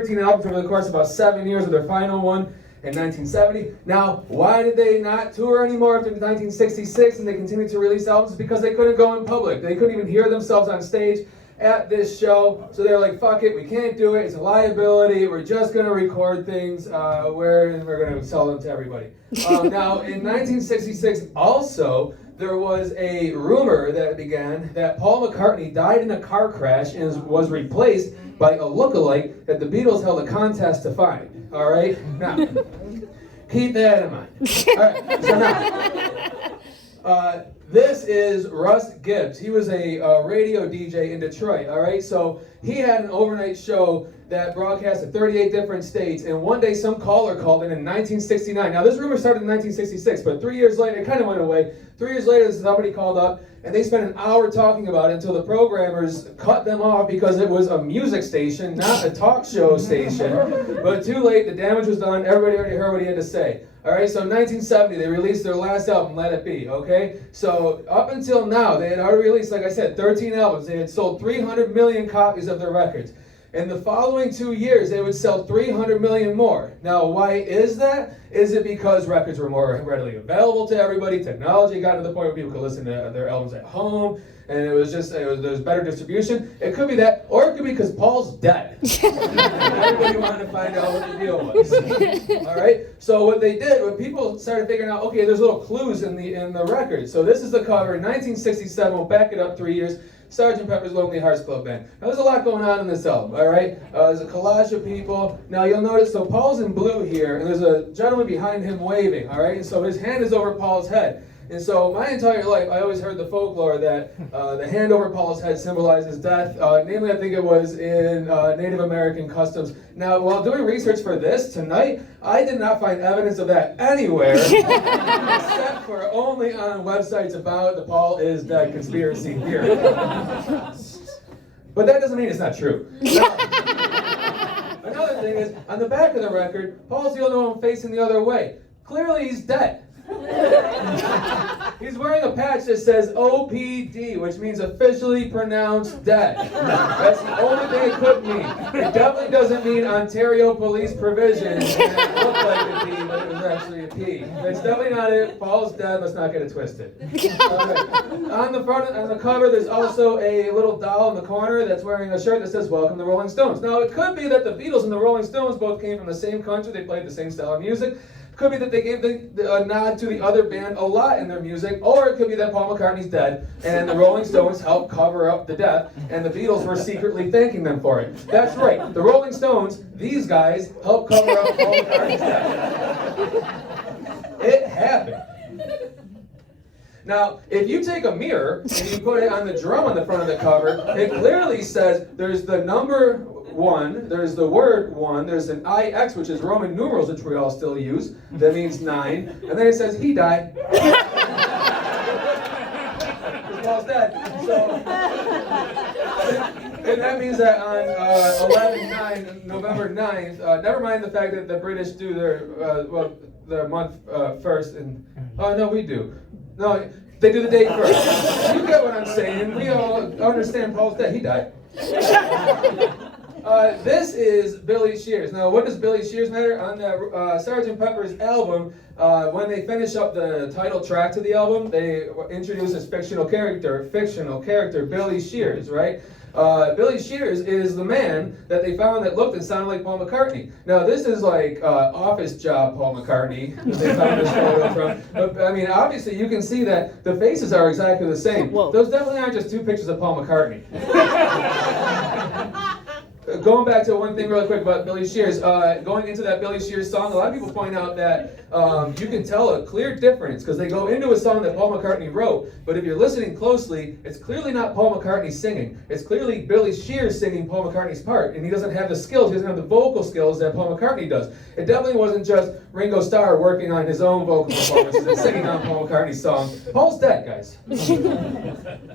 13 albums over the course of about 7 years with their final one in 1970. Now, why did they not tour anymore after 1966 and they continued to release albums? Because they couldn't go in public. They couldn't even hear themselves on stage at this show. So they're like, fuck it, we can't do it. It's a liability. We're just going to record things and we're going to sell them to everybody. Now, in 1966 also, there was a rumor that began that Paul McCartney died in a car crash and was replaced by a lookalike that the Beatles held a contest to find. All right? Now, keep that in mind. All right, so now, this is Russ Gibbs. He was a radio DJ in Detroit, all right? So he had an overnight show that broadcast in 38 different states, and one day some caller called in 1969. Now, this rumor started in 1966, but 3 years later, it kind of went away. 3 years later, somebody called up, and they spent an hour talking about it until the programmers cut them off because it was a music station, not a talk show station. But too late, the damage was done. Everybody already heard what he had to say. All right, so in 1970, they released their last album, Let It Be, okay? So up until now, they had already released, like I said, 13 albums. They had sold 300 million copies of their records. In the following 2 years, they would sell 300 million more. Now, why is that? Is it because records were more readily available to everybody? Technology got to the point where people could listen to their albums at home, and there was better distribution. It could be that, or it could be because Paul's dead. Everybody wanted to find out what the deal was. All right. So what they did, when people started figuring out, okay, there's little clues in the record. So this is the cover, 1967. We'll back it up 3 years. Sgt. Pepper's Lonely Hearts Club Band. Now, there's a lot going on in this album, all right? There's a collage of people. Now, you'll notice, so Paul's in blue here, and there's a gentleman behind him waving, all right? And so his hand is over Paul's head. And so my entire life, I always heard the folklore that the hand over Paul's head symbolizes death. Namely, I think it was in Native American customs. Now, while doing research for this tonight, I did not find evidence of that anywhere, except for only on websites about the Paul is dead conspiracy theory. But that doesn't mean it's not true. Now, another thing is, on the back of the record, Paul's the only one facing the other way. Clearly, he's dead. He's wearing a patch that says OPD, which means officially pronounced dead. That's the only thing it could mean. It definitely doesn't mean Ontario Police Provision. It looked like a D, but it was actually a P. It's definitely not it. Paul's dead. Let's not get it twisted. Right. On the cover, there's also a little doll in the corner that's wearing a shirt that says "Welcome to Rolling Stones." Now, it could be that the Beatles and the Rolling Stones both came from the same country. They played the same style of music. Could be that they gave a nod to the other band a lot in their music, or it could be that Paul McCartney's dead and the Rolling Stones helped cover up the death and the Beatles were secretly thanking them for it. That's right, the Rolling Stones, these guys, helped cover up Paul McCartney's death. It happened. Now, if you take a mirror and you put it on the drum on the front of the cover, it clearly says there's the number 1, there's the word 1, there's an IX, which is Roman numerals, which we all still use. That means 9. And then it says he died. Paul's dead. So, and that means that on November 9th, never mind the fact that the British do their month first, and no, we do. No, they do the date first. You get what I'm saying. We all understand Paul's dead. He died. This is Billy Shears. Now, what does Billy Shears matter? On the Sgt. Pepper's album, when they finish up the title track to the album, they introduce this fictional character, Billy Shears, right? Billy Shears is the man that they found that looked and sounded like Paul McCartney. Now, this is like office job Paul McCartney that they found this photo from. But, I mean, obviously, you can see that the faces are exactly the same. Whoa. Those definitely aren't just 2 pictures of Paul McCartney. Going back to one thing really quick about Billy Shears, going into that Billy Shears song, a lot of people point out that you can tell a clear difference because they go into a song that Paul McCartney wrote, but if you're listening closely, it's clearly not Paul McCartney singing. It's clearly Billy Shears singing Paul McCartney's part, and he doesn't have the skills, he doesn't have the vocal skills that Paul McCartney does. It definitely wasn't just Ringo Starr working on his own vocal performances and singing on Paul McCartney's song. Paul's dead, guys.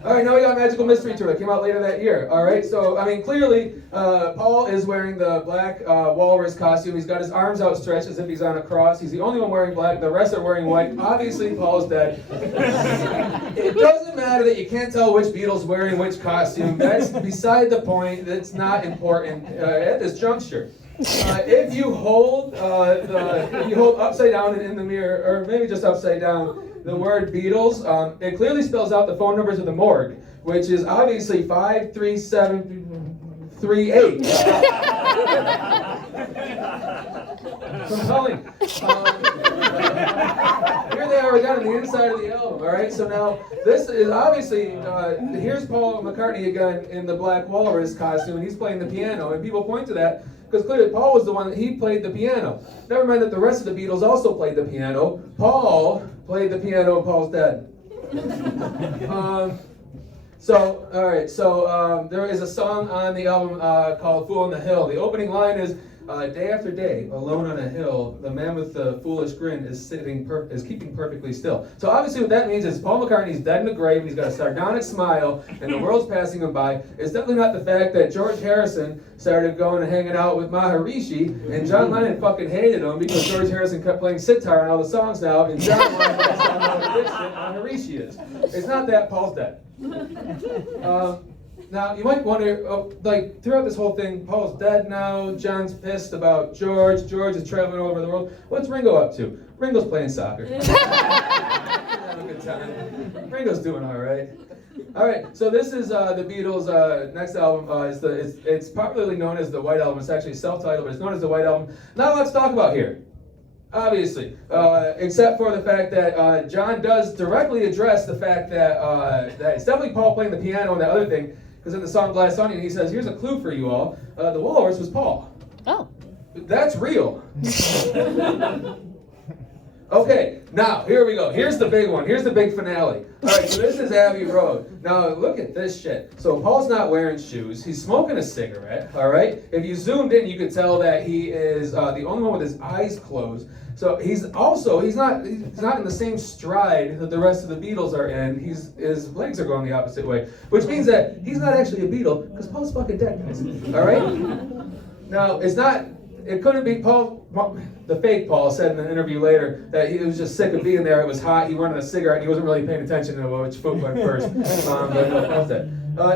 All right, now we got Magical Mystery Tour that came out later that year. All right, so, I mean, clearly, Paul is wearing the black walrus costume. He's got his arms outstretched as if he's on a cross. He's the only one wearing black. The rest are wearing white. Obviously, Paul's dead. It doesn't matter that you can't tell which Beatle's wearing which costume. That's beside the point. That's not important at this juncture. If you hold upside down in the mirror, or maybe just upside down, the word Beatles, it clearly spells out the phone numbers of the morgue, which is obviously 53738. Compelling. Here they are again on the inside of the album. All right, so now this is obviously here's Paul McCartney again in the Black Walrus costume, and he's playing the piano, and people point to that because clearly Paul was the one that he played the piano. Never mind that the rest of the Beatles also played the piano. Paul played the piano, and Paul's dead. So there is a song on the album called "Fool on the Hill." The opening line is, "Day after day, alone on a hill, the man with the foolish grin is keeping perfectly still." So obviously what that means is Paul McCartney's dead in the grave, and he's got a sardonic smile, and the world's passing him by. It's definitely not the fact that George Harrison started going and hanging out with Maharishi, and John Lennon fucking hated him because George Harrison kept playing sitar on all the songs now, and John Lennon was on how addiction Maharishi is. It's not that, Paul's dead. Now, you might wonder, throughout this whole thing, Paul's dead now, John's pissed about George is traveling all over the world. What's Ringo up to? Ringo's playing soccer. Having a good time. Ringo's doing all right. All right, so this is the Beatles' next album. It's popularly known as the White Album. It's actually self-titled, but it's known as the White Album. Not a lot to talk about here, obviously, except for the fact that John does directly address the fact that it's definitely Paul playing the piano and that other thing. Because in the song Glass Onion, he says, "Here's a clue for you all. The walrus was Paul." Oh. That's real. Okay, now, here we go. Here's the big one. Here's the big finale. All right, so this is Abbey Road. Now, look at this shit. So Paul's not wearing shoes. He's smoking a cigarette, all right? If you zoomed in, you could tell that he is the only one with his eyes closed. So he's not in the same stride that the rest of the Beatles are in. His legs are going the opposite way, which means that he's not actually a Beatle because Paul's fucking dead, guys. All right? Now, it couldn't be Paul. The fake Paul said in an interview later that he was just sick of being there. It was hot. He wanted a cigarette. And he wasn't really paying attention to which foot went first. But no, Paul's dead.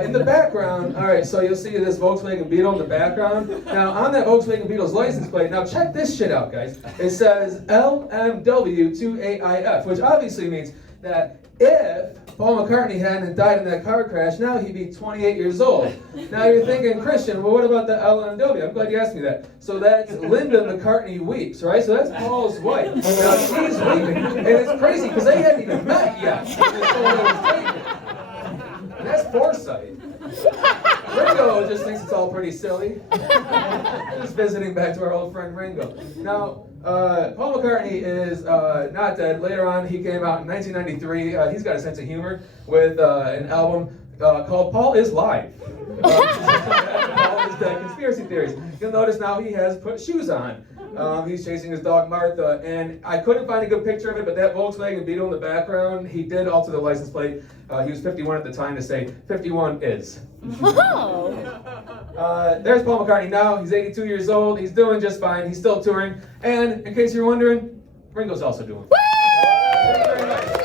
In the background, all right, so you'll see this Volkswagen Beetle in the background. Now, on that Volkswagen Beetle's license plate, now check this shit out, guys. It says LMW2AIF, which obviously means that if Paul McCartney hadn't died in that car crash, now he'd be 28 years old. Now you're thinking, Christian, well, what about the LMW? I'm glad you asked me that. So that's Linda McCartney Weeps, right? So that's Paul's wife. Now she's weeping, and it's crazy because they hadn't even met yet. And that's foresight. Ringo just thinks it's all pretty silly. Just visiting back to our old friend Ringo. Now, Paul McCartney is not dead. Later on, he came out in 1993. He's got a sense of humor with an album called Paul is Live. Paul is Dead, Conspiracy Theories. You'll notice now he has put shoes on. He's chasing his dog Martha, and I couldn't find a good picture of it, but that Volkswagen Beetle in the background, he did alter the license plate. He was 51 at the time to say 51 is. Oh. There's Paul McCartney now. He's 82 years old. He's doing just fine. He's still touring. And in case you're wondering, Ringo's also doing fine. Thank you very much.